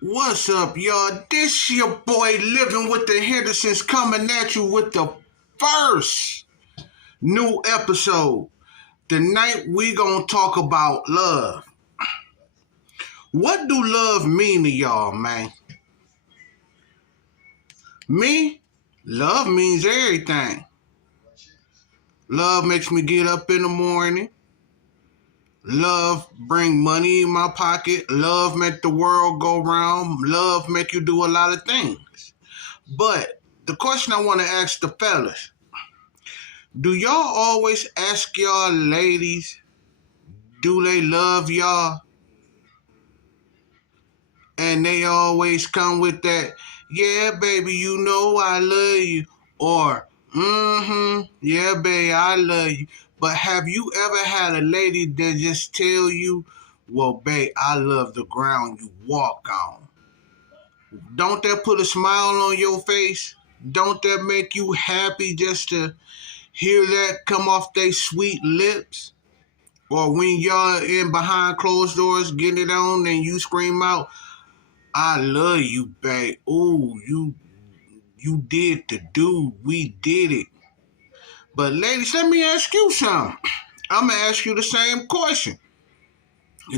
What's up, y'all? This your boy Living with the Hendersons coming at you with the first new episode. Tonight we gonna talk about love. What do love mean to y'all, man? Me? Love means everything. Love makes me get up in the morning. Love bring money in my pocket. Love make the world go round. Love make you do a lot of things. But the question I want to ask the fellas, do y'all always ask y'all ladies, do they love y'all? And they always come with that, yeah, baby, you know I love you. Or, yeah, baby, I love you. But have you ever had a lady that just tell you, well, babe, I love the ground you walk on? Don't that put a smile on your face? Don't that make you happy just to hear that come off they sweet lips? Or when y'all in behind closed doors getting it on and you scream out, I love you, babe. Ooh, you did the do. We did it. But ladies, let me ask you something. I'm going to ask you the same question.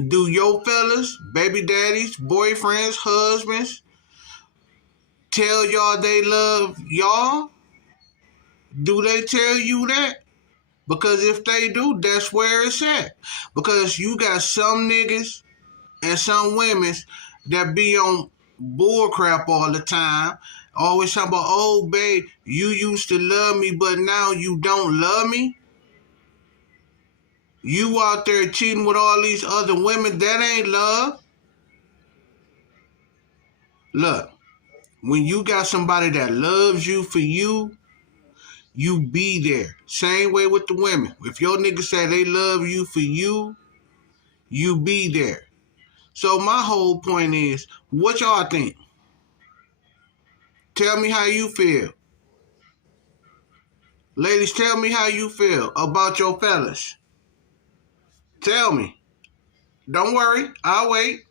Do your fellas, baby daddies, boyfriends, husbands, tell y'all they love y'all? Do they tell you that? Because if they do, that's where it's at. Because you got some niggas and some women that be on bull crap all the time. Always talking about, oh, babe, you used to love me, but now you don't love me. You out there cheating with all these other women. That ain't love. Look, when you got somebody that loves you for you, you be there. Same way with the women. If your niggas say they love you for you, you be there. So my whole point is, what y'all think? Tell me how you feel. Ladies, tell me how you feel about your fellas. Tell me. Don't worry, I'll wait.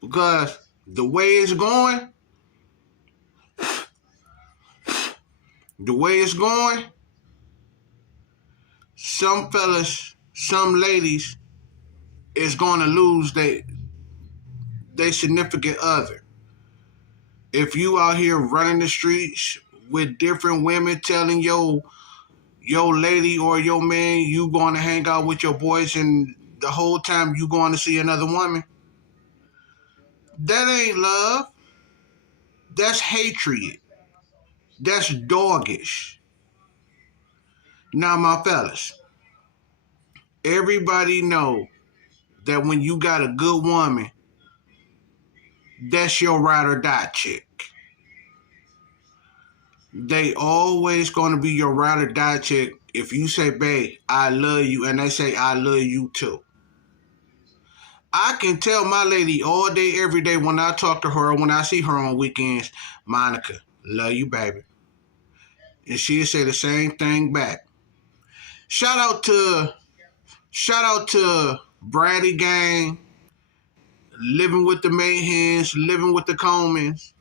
Because the way it's going, some fellas, some ladies is going to lose they significant other. If you out here running the streets with different women telling your lady or your man you going to hang out with your boys and the whole time you going to see another woman, that ain't love. That's hatred. That's doggish. Now, my fellas, everybody know that when you got a good woman, that's your ride or die chick. They always gonna be your ride or die chick if you say, babe, I love you, and they say, I love you too. I can tell my lady all day, every day when I talk to her, when I see her on weekends, Monica, love you, baby. And she'll say the same thing back. Shout out to Brady Gang, Living with the Mayhens, Living with the Comans.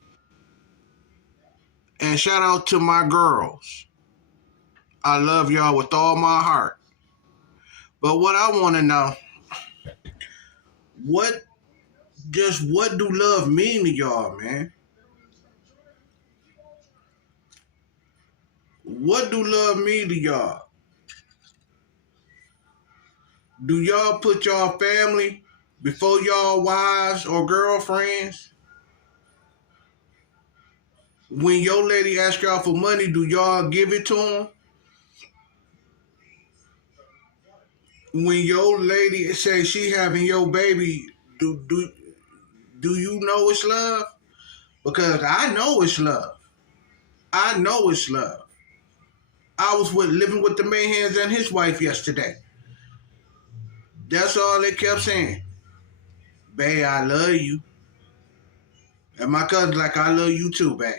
And shout out to my girls. I love y'all with all my heart. But what I want to know, what do love mean to y'all, man? What do love mean to y'all? Do y'all put y'all family before y'all wives or girlfriends? When your lady asks y'all for money, do y'all give it to them? When your lady says she having your baby, do you know it's love? Because I know it's love. I know it's love. I was living with the Mayhens and his wife yesterday. That's all they kept saying. Babe, I love you. And my cousin's like, I love you too, babe.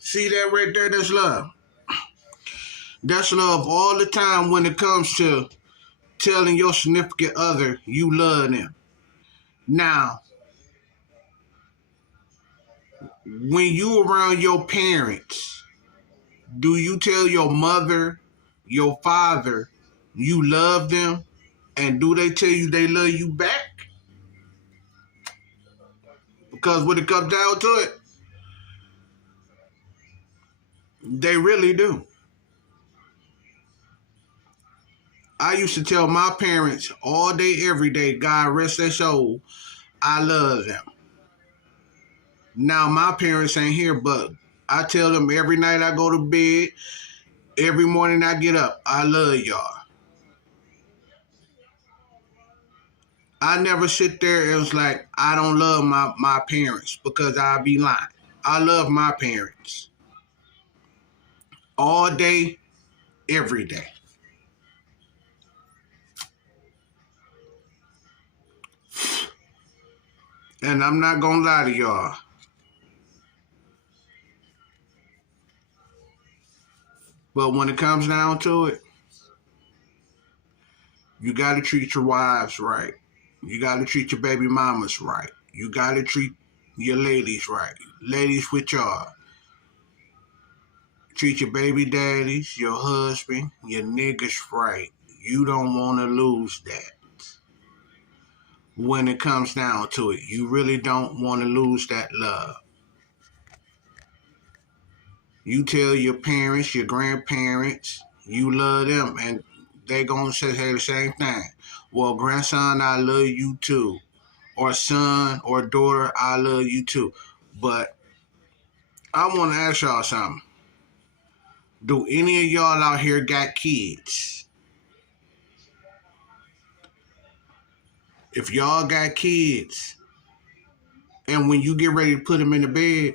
See that right there? That's love. That's love all the time when it comes to telling your significant other you love them. Now, when you around your parents, do you tell your mother, your father, you love them? And do they tell you they love you back? Because when it comes down to it, they really do. I used to tell my parents all day, every day, God rest their soul, I love them. Now my parents ain't here, but I tell them every night I go to bed, every morning I get up, I love y'all. I never sit there and was like, I don't love my parents, because I'd be lying. I love my parents all day, every day. And I'm not going to lie to y'all. But when it comes down to it, you got to treat your wives right. You got to treat your baby mamas right. You got to treat your ladies right. Ladies with y'all. Treat your baby daddies, your husband, your niggas right. You don't want to lose that. When it comes down to it, you really don't want to lose that love. You tell your parents, your grandparents, you love them, and they gonna say the same thing. Well, grandson, I love you too. Or son or daughter, I love you too. But I want to ask y'all something. Do any of y'all out here got kids? If y'all got kids, and when you get ready to put them in the bed,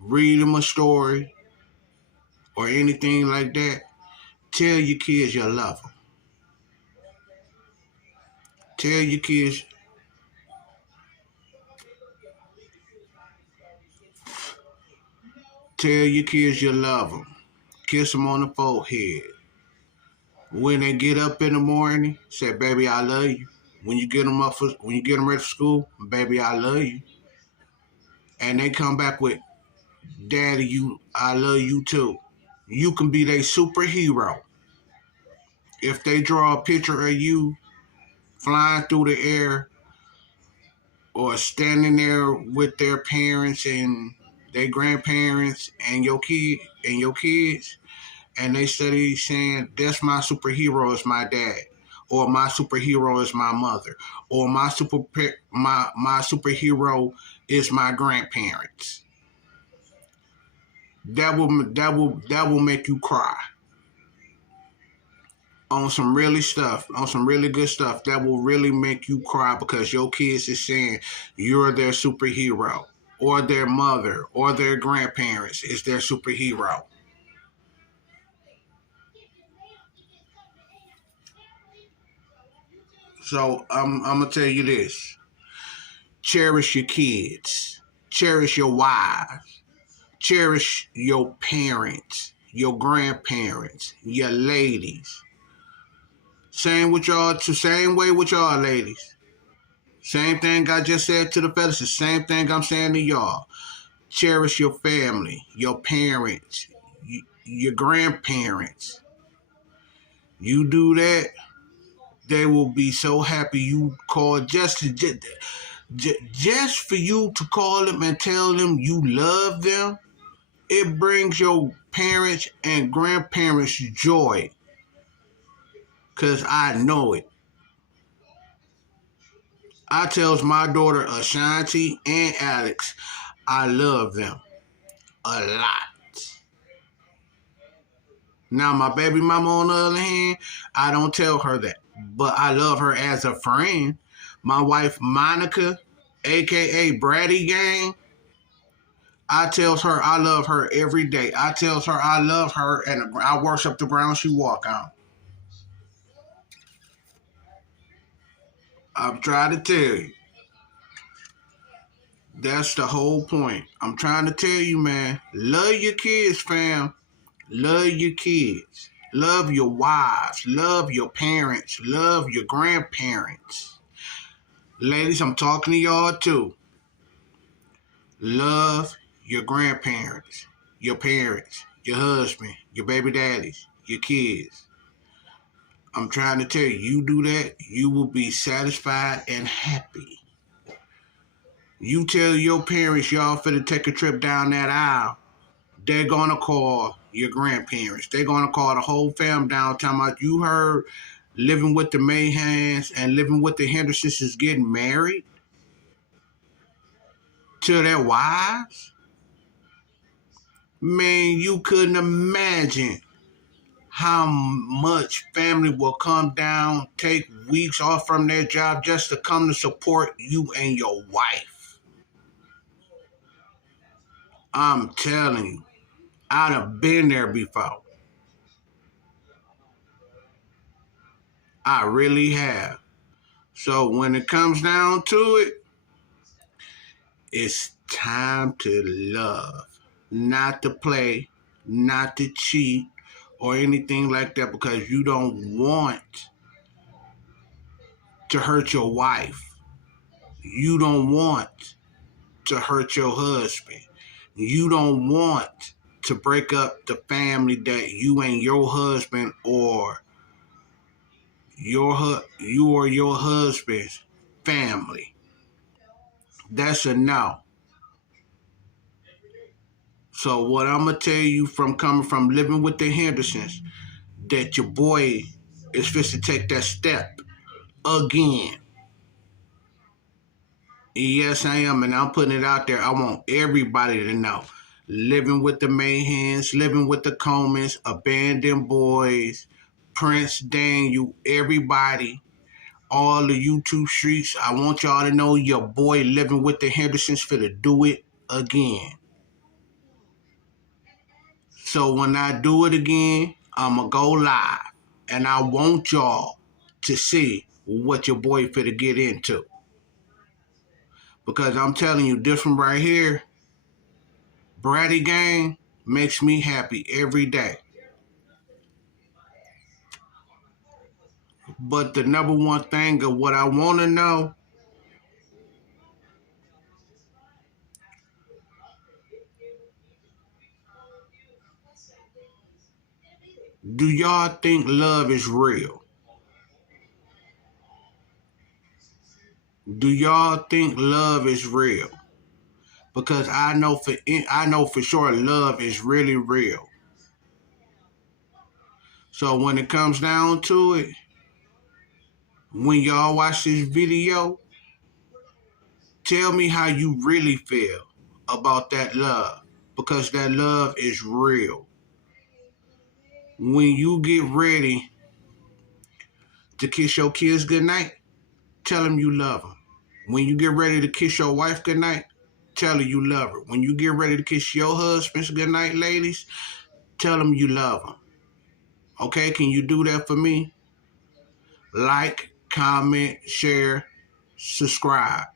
read them a story or anything like that, tell your kids you love them. Tell your kids you love them. Kiss them on the forehead. When they get up in the morning, say, "Baby, I love you." When you get them ready for school, "Baby, I love you." And they come back with, "Daddy, I love you too." You can be their superhero. If they draw a picture of you flying through the air or standing there with their parents and their grandparents and your kids, and they study saying, "That's my superhero is my dad," or "My superhero is my mother," or my superhero is my grandparents." That will make you cry. On some really good stuff, that will really make you cry, because your kids is saying you're their superhero, or their mother or their grandparents is their superhero. So I'm gonna tell you this: cherish your kids, cherish your wives, cherish your parents, your grandparents, your ladies. Same way with y'all ladies. Same thing I just said to the fellas, the same thing I'm saying to y'all. Cherish your family, your parents, your grandparents. You do that, they will be so happy you called, just for you to call them and tell them you love them. It brings your parents and grandparents joy, because I know it. I tells my daughter Ashanti and Alex, I love them a lot. Now, my baby mama, on the other hand, I don't tell her that, but I love her as a friend. My wife, Monica, a.k.a. Bratty Gang, I tells her I love her every day. I tells her I love her, and I worship the ground she walk on. I'm trying to tell you. That's the whole point. I'm trying to tell you, man. Love your kids, fam. Love your kids. Love your wives. Love your parents. Love your grandparents. Ladies, I'm talking to y'all too. Love your grandparents, your parents, your husband, your baby daddies, your kids. I'm trying to tell you, you do that, you will be satisfied and happy. You tell your parents y'all finna take a trip down that aisle, they're gonna call your grandparents. They're gonna call the whole fam down, talking about you heard Living with the Mayhans and Living with the Hendersons is getting married to their wives. Man, you couldn't imagine how much family will come down, take weeks off from their job just to come to support you and your wife. I'm telling you, I'd have been there before. I really have. So when it comes down to it, it's time to love, not to play, not to cheat or anything like that, because you don't want to hurt your wife. You don't want to hurt your husband. You don't want to break up the family that you and your husband or you or your husband's family. That's a no. So what I'm gonna tell you from coming from Living with the Hendersons, that your boy is supposed to take that step again. Yes, I am, and I'm putting it out there. I want everybody to know. Living with the Mayhans, Living with the Comans, Abandoned Boys, Prince Daniel, everybody, all the YouTube streets. I want y'all to know your boy Living with the Hendersons finna do it again. So when I do it again, I'ma go live, and I want y'all to see what your boy finna get into. Because I'm telling you, this one right here, Bratty Gang, makes me happy every day. But the number one thing of what I want to know, do y'all think love is real? Do y'all think love is real? Because I know for sure love is really real. So when it comes down to it, when y'all watch this video, tell me how you really feel about that love, because that love is real. When you get ready to kiss your kids goodnight, tell them you love them. When you get ready to kiss your wife goodnight, tell her you love her. When you get ready to kiss your husbands goodnight, ladies, tell them you love them. Okay, can you do that for me? Like, comment, share, subscribe.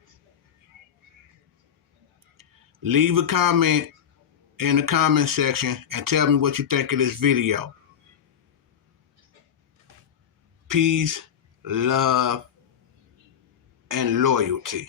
Leave a comment in the comment section and tell me what you think of this video. Peace, love, and loyalty.